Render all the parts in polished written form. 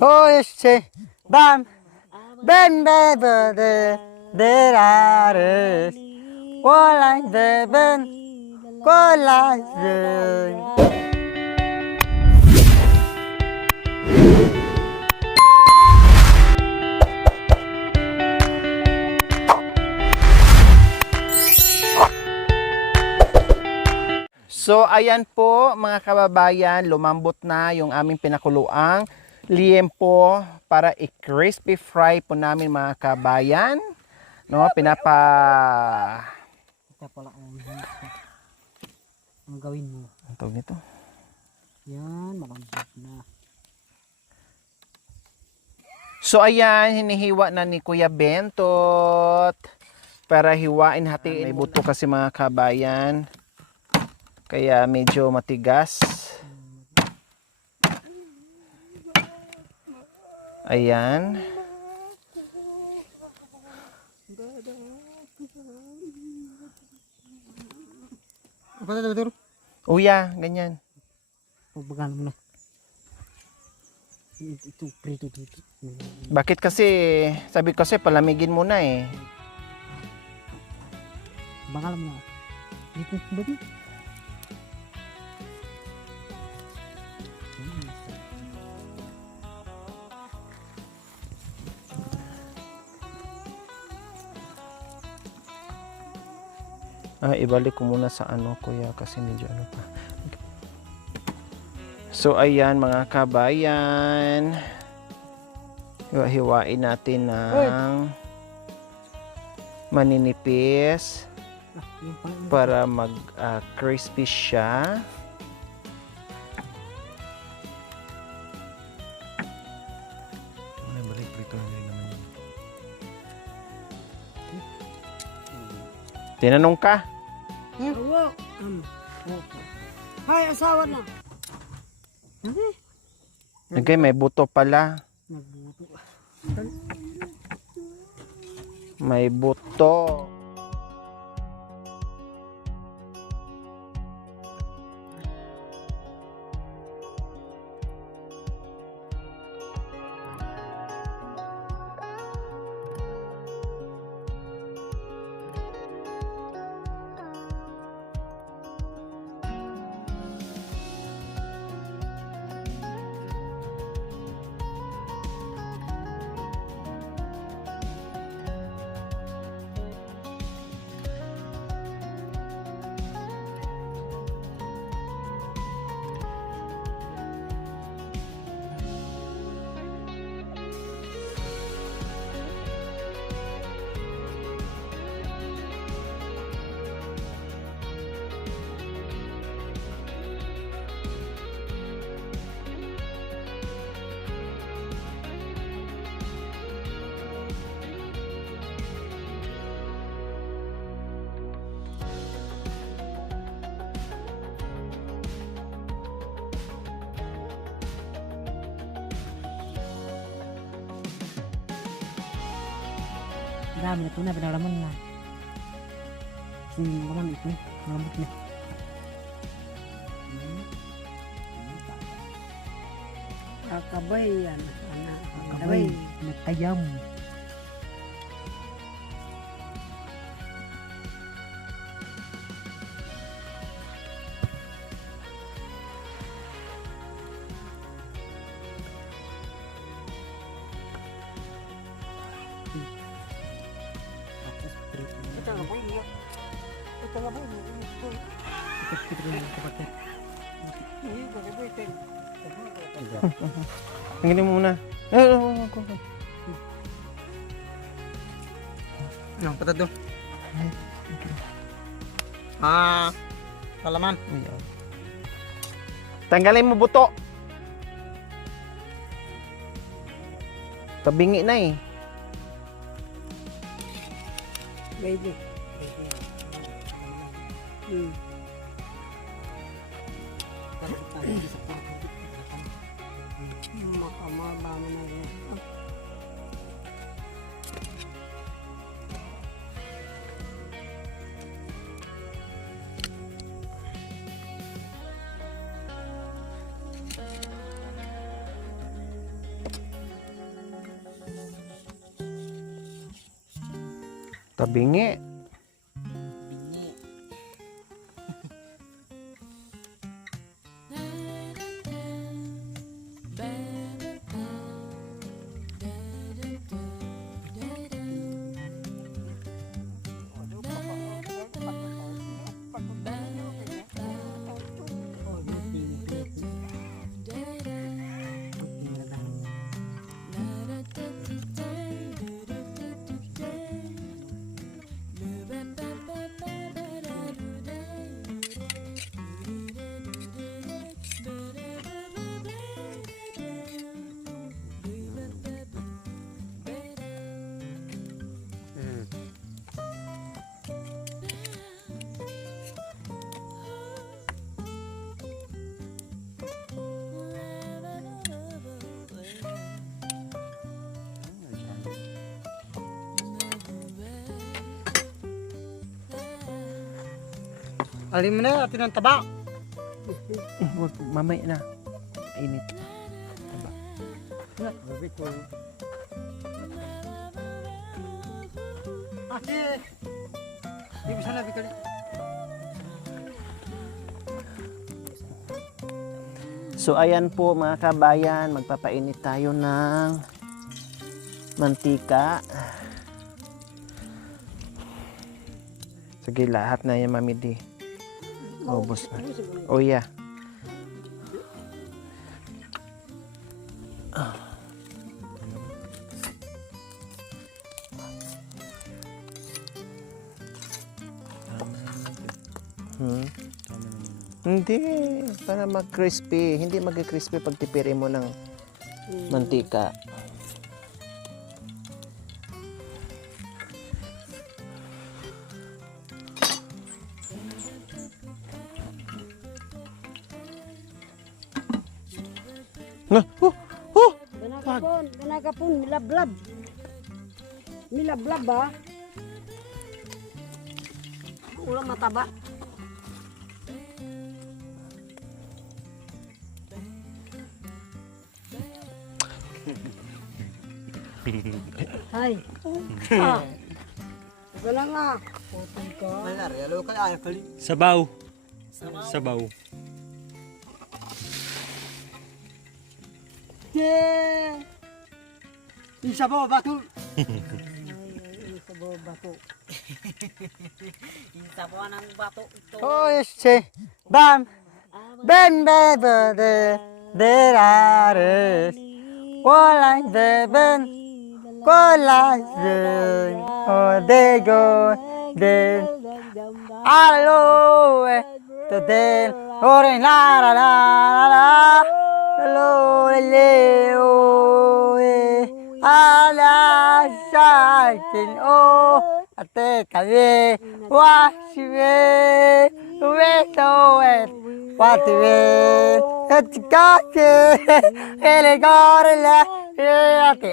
오이씨 밤 뱀베버드 데라르 꼴라이 베벤 꼴라이 So ayan po mga kababayan, lumambot na yung aming pinakuluang liempo para i-crispy fry po namin mga kabayan. No, Ito pala ang gawin mo. Ang tawag nito? Yan, malambot na. So ayan, hinihiwa na ni Kuya Bentot para hiwain, hatiin. May buto kasi mga kabayan. Kaya medyo matigas. Ayan. Apa ito, Duro? Uya, ganyan. Pagbagaan mo na. Ito, prito dito. Bakit kasi, sabi ko kasi palamigin muna eh. Bangal mo na. Dito, ba't Ibalik ko muna sa ano kuya kasi medyo ano pa. So ayan mga kabayan. Hiwa-hiwain natin ng maninipis para mag crispy siya. Tinanong ka? Awa. Hay, asawa na. Okay, may buto pala. Nagbuto. May buto. Dami na ito na, pinalaman na. Laman ito, malambot na. Kakabay yan. Kakabay. Nagtayam. Ito nga po iyo. Ito nga po iyo. Tingnan mo muna. Ang patado. Kalaman. Tanggalin mo buto. Tabingi na eh. Baby. Makamaba mo na yan. Tabingi. Alin mo na, atin ang taba. Wag, mamaya na. Init. Ate! Di bisa na, Bikali. So ayan po mga kabayan, magpapainit tayo ng mantika. Sige, lahat na yan, Mami D. Ubos na. Oh yeah. Hindi, para mag-crispy. Hindi mag-crispy pag tipirin mo ng mantika. Ganagapon, milablab. Milablab ba? Ulang mataba. Hay. Ah. Wala nga. Putol ka. Malar, yalo ka ay kali. Sabaw. Sabaw. Yeah. Isabaw batul. Isabaw bato. Isabaw ng bato ito. Oh, yes. Bam. Ben bebe de rares. Walay beben. Kolay de. Oh, de go de. Alo to de. Ore la la la la. Alo le o. Ala sakin o ate kave washwe weto et watwe etkake ele gorla ate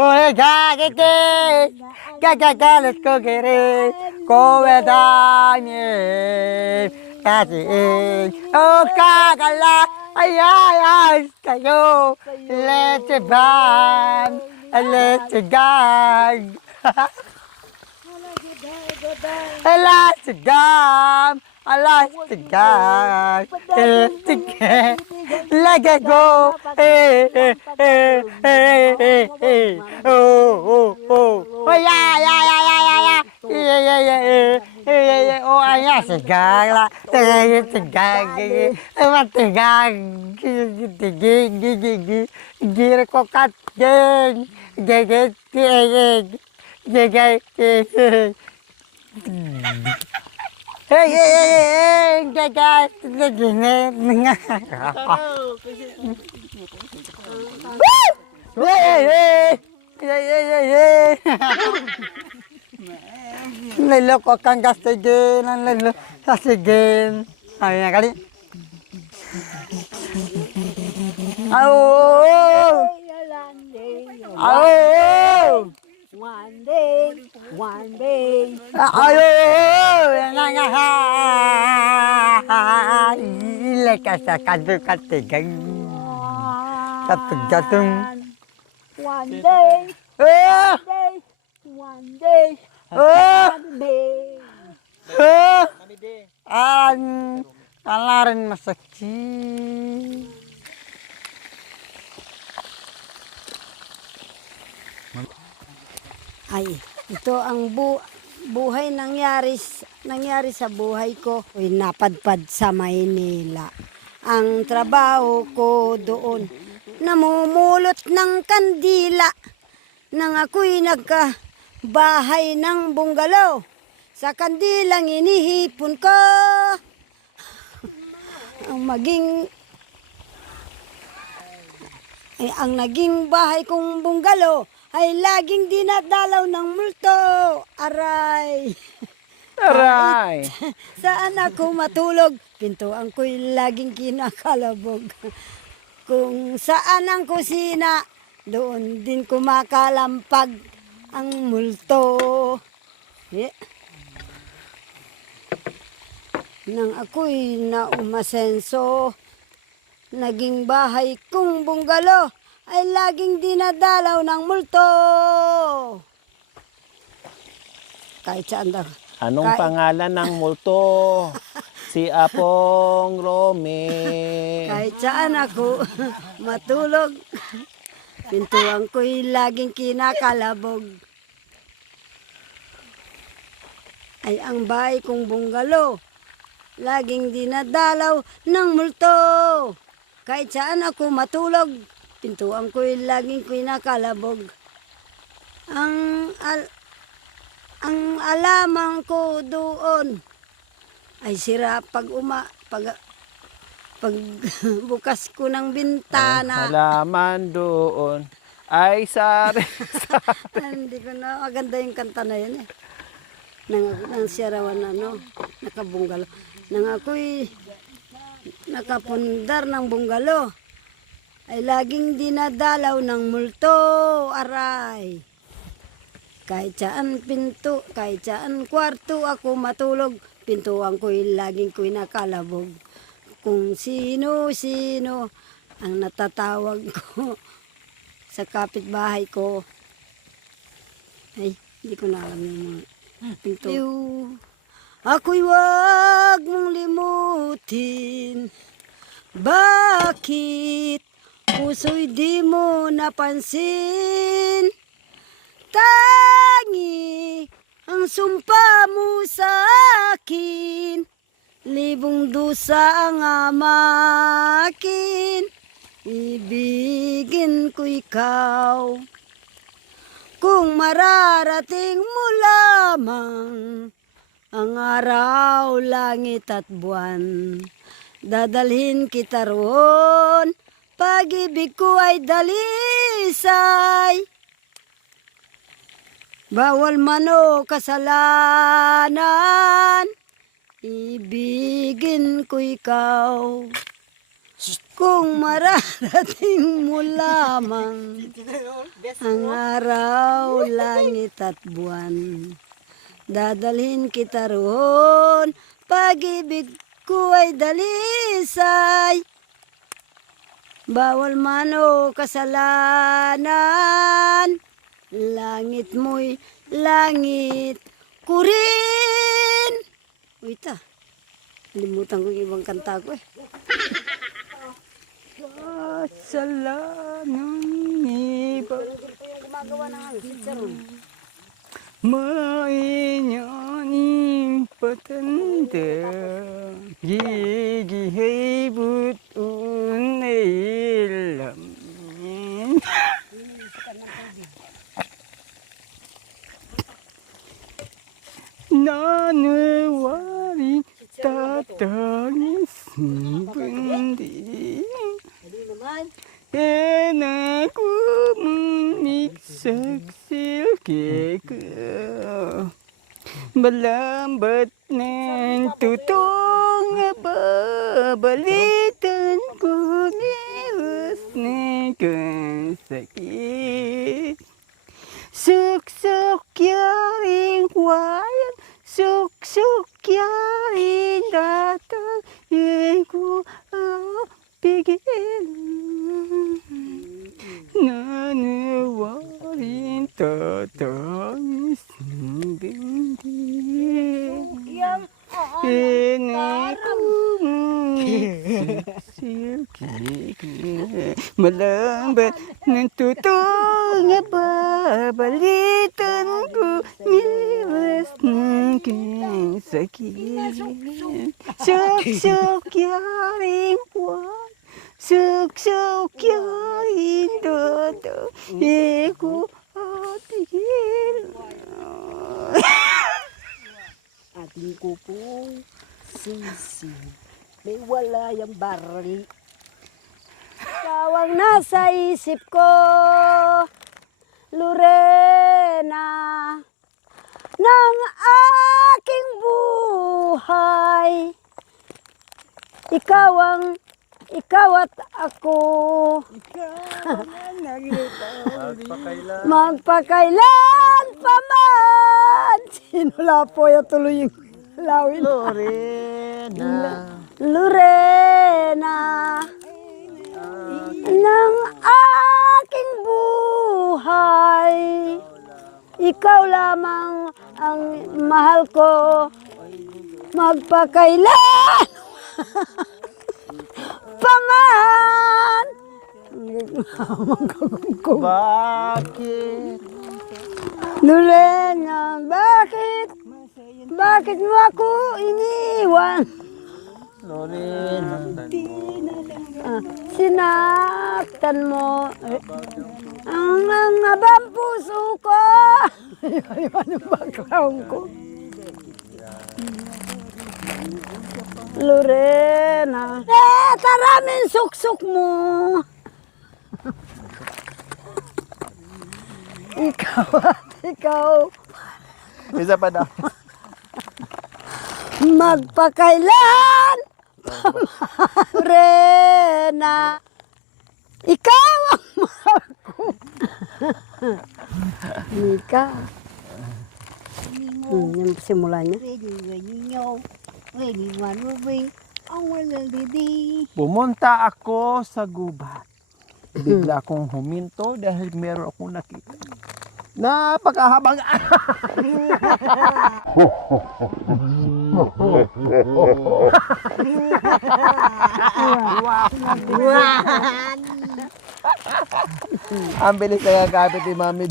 oe gagete gagagalet kogere kovedanye ate o kagala ay ay ay kayo let's ban let's gang let's gang let's gang let's gang let go oh yeah yeah yeah yeah yeah yeah oh ayah segala tegang gigi kokat geng gege Lelo ko kang gastigin, lelo gastigin. Ay kali. Oh. One day. Ayo, ile kasa kadu katigang. Katung. One day. one day, Oh! one day. Oh! Kalarin masakit. Ay, ito ang buhay nangyari sa buhay ko. Uy, napadpad sa Maynila. Ang trabaho ko doon, namumulot ng kandila. Nang ako'y nagkabahay ng bungalow, sa kandilang inihipon ko. Ang naging bahay kong bungalow ay laging dinadalaw ng multo. Aray! Aray! Saan ako matulog? Pintuan ko'y laging kinakalabog. Kung saan ang kusina, doon din kumakalampag ang multo. Eh. Nang ako'y naumasenso, naging bahay kong bungalo ay laging dinadalaw ng multo. Kahit saan daw. Anong pangalan ng multo? Si Apong Rome. Kahit saan ako matulog, pintuan ko'y laging kinakalabog. Ay ang bahay kong bungalo, laging dinadalaw ng multo. Kahit saan ako matulog, pintuan ko'y laging kinakalabog. Ang alamang ko doon ay sira pag bukas ko ng bintana. Halaman doon ay sari. Hindi ko na maganda yung kanta na yun eh. Nang sirawan nakabunggalo. Nang ako'y nakapundar ng bunggalo, ay laging dinadalaw ng multo. Aray! Kahit saan pinto, kahit saan kwarto ako matulog, pintuan ko'y laging ko'y nakalabog. Kung sino-sino ang natatawag ko sa kapitbahay ko, ay, hindi ko na alam yung mga pinto. Ako'y wag mong limutin, bakit puso'y di mo napansin? Tangi ang sumpa mo sa akin, libong dusa ang amakin, ibigin ko ikaw. Kung mararating mo lamang ang araw, langit at buwan, dadalhin kita roon, pag-ibig ko ay dalisay. Bawal man o kasalanan, ibigin ko ikaw. Kung mararating mo lamang ang araw, langit at buwan, dadalhin kita roon, pag-ibig ko ay dalisay. Bawal man o kasalanan, langit mo'y langit ko rin. Uy, limutan ko yung ibang kanta ko eh. Kasalanan iba Gumagawa ng chicharon. mainyaning patanda, gigihay but unay lamin. Nanawari tatangis bundi. Enak umik saksil keka, melambat nan tutong babalitan ko niwas nekan sakit. Suk-suk yaring wayang, suk-suk yaring datang, iku pigil. Nanawarin tatangis Malambat ng tutong nga babalitan ko miwas ng king sakit. Sok-sok yaring buwan, sok-sok yaring dodo, iko atigil. Ating kupong sisi, may wala yung barli. Ikaw ang nasa isip ko, Lorena, ng aking buhay. Ikaw at ako, magpakailan pa man. Sinula po yung tuloy yung lawin. Lorena, ng aking buhay. Ikaw lamang ang mahal ko, magpakailan paman. Bakit? Lorena, bakit mo ako iniwan? Lorena. Sinaktan mo ang abang puso ko. Yung background ko. Lorena. Taraming suksok mo. Ikaw. Isa pa daw. Magpakailan. Lorena. Ikaw ang mahal ko. Mika. Yung simula niya. Pumunta ako sa gubat. Bigla akong huminto dahil meron akong nakita. Napakahabang ang bilis na kakapit ni Mami.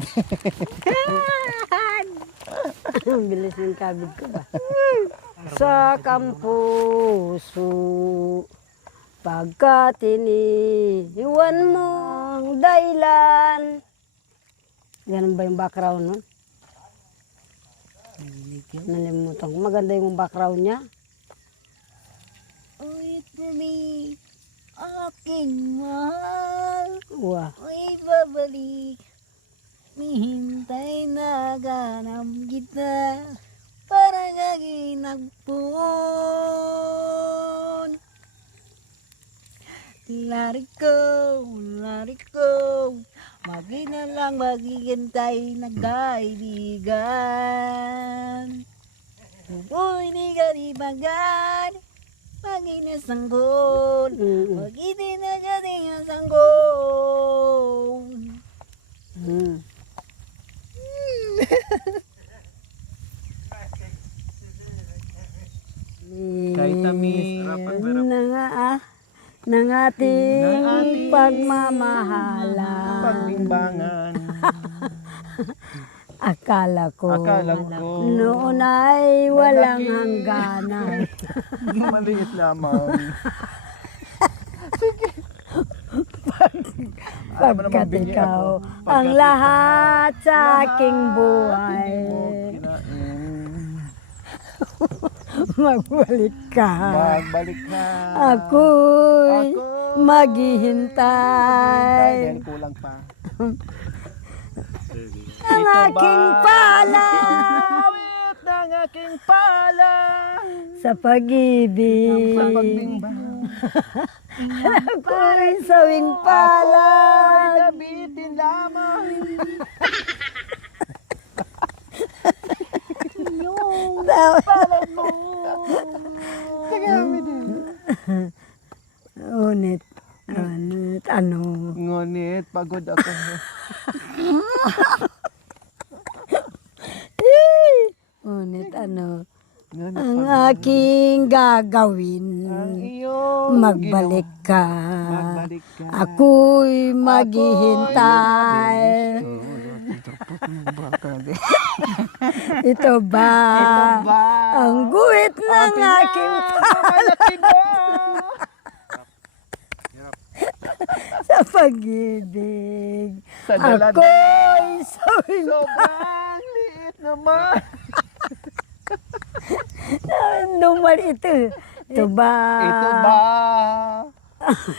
Ang bilis ng kabig ko ba? Sa kampuso, pagkat iniwan mo ang dahilan. Ganun ba yung background nun? Nalimutan ko. Maganda yung background niya. Wait for me, aking mahal. Wow. Ay, babalik. Mihintay na ganap kita. Parang aking nagpun. Lari ko. Magi na lang maghihintay na kaibigan. Uy, di ka ibagan. Magi na sanggol. Magi di na kasi ang sanggol. Kahit tamis. Ng ating pagmamahalan. Pagbimbangan. Akala ko noon ay walang hangganan. Maliit lamang. Pagkat ikaw ang lahat sa aking buhay. Magbalik ka. Ako'y maghihintay. Dahil kulang pa. Ang aking palad Ng aking pala. sa pag-ibig. Sa pagbimbang. Ako rin sawing palad. Nabitin lamang. Palad mo. Ngunit, Ngunit, pagod ako. ngunit ang aking gagawin. Iyong Magbalik ka. Magbalik ka. Ako'y maghihintay. Ito ba ang guhit ng aking Malaki mo! sa pag-ibig? Sa dalan- Ako'y sawing Sobrang liit naman. numal ito. Ito ba? Ito ba?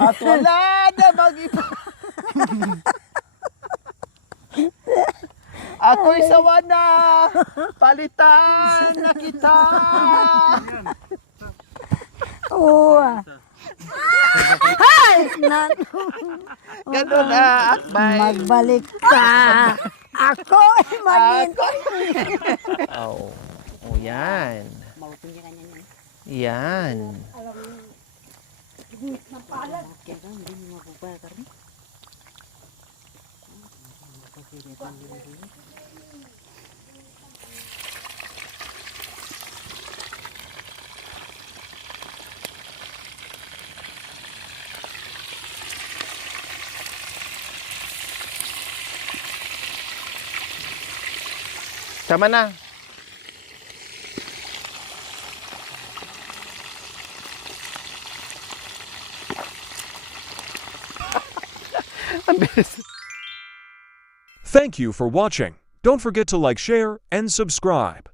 At wala na mag-iba. Ako'y sawa na. Palitan na kita. Oo. Hay! Ganun na, Akbay. Magbalik ka. Ako'y maghihintay. Oh, oh yan. Yan. Tama na. Thank you for watching. Don't forget to like, share, and subscribe.